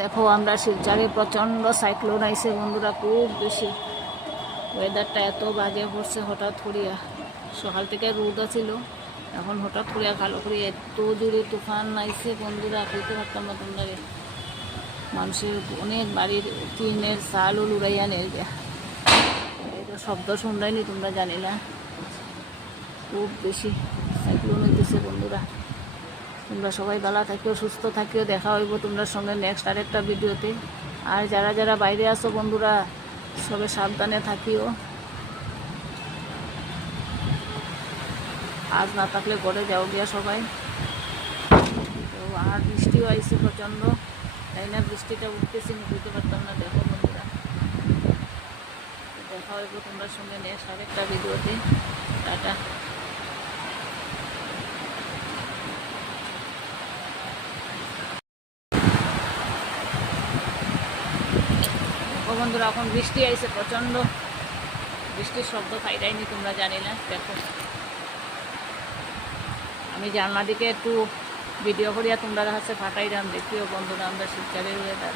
দেখো আমরা শিলচরে প্রচণ্ড সাইক্লোন আইছে বন্ধুরা, খুব বেশি ওয়েদারটা এত বাজে পড়ছে। হঠাৎ করিয়া সকাল থেকে রোদ ছিল, এখন হঠাৎ করিয়া কালো করিয়া এত জোরে তুফান আইছে বন্ধুরা, বুঝতে পারতাম না তোমরা। মানুষের অনেক বাড়ির টিনের চালও লুড়াইয়া নিয়ে গিয়া, এটা শব্দ শুনলাইনি তোমরা, জানি না। খুব বেশি সাইক্লোন হইতেছে বন্ধুরা। তোমরা সবাই ভালো থাকিও, সুস্থ থাকিও। দেখা হইব তোমরা সঙ্গে নেক্সট আরেকটা ভিডিওতে। আর যারা যারা বাইরে আসো বন্ধুরা, সবে সাবধানে থাকিও। আজ না থাকলে ঘরে যাও গিয়া সবাই। তো আর বৃষ্টিও আইছে প্রচণ্ড, তাই না? বৃষ্টিটা উঠতেছি আমি বুঝতে পারতাম না। দেখো বন্ধুরা, দেখা হইব তোমরা সঙ্গে নেক্সট আরেকটা ভিডিওতে। টাটা। বন্ধুরা এখন বৃষ্টি আইছে প্রচণ্ড, বৃষ্টির শব্দ খাইরাইনি তোমরা, জানি না। দেখো আমি জানলা দিকে একটু ভিডিও করিয়া তোমরা কাছে ফাটাইলাম, দেখিও বন্ধুরা আমরা শিলচরের ওয়েদার।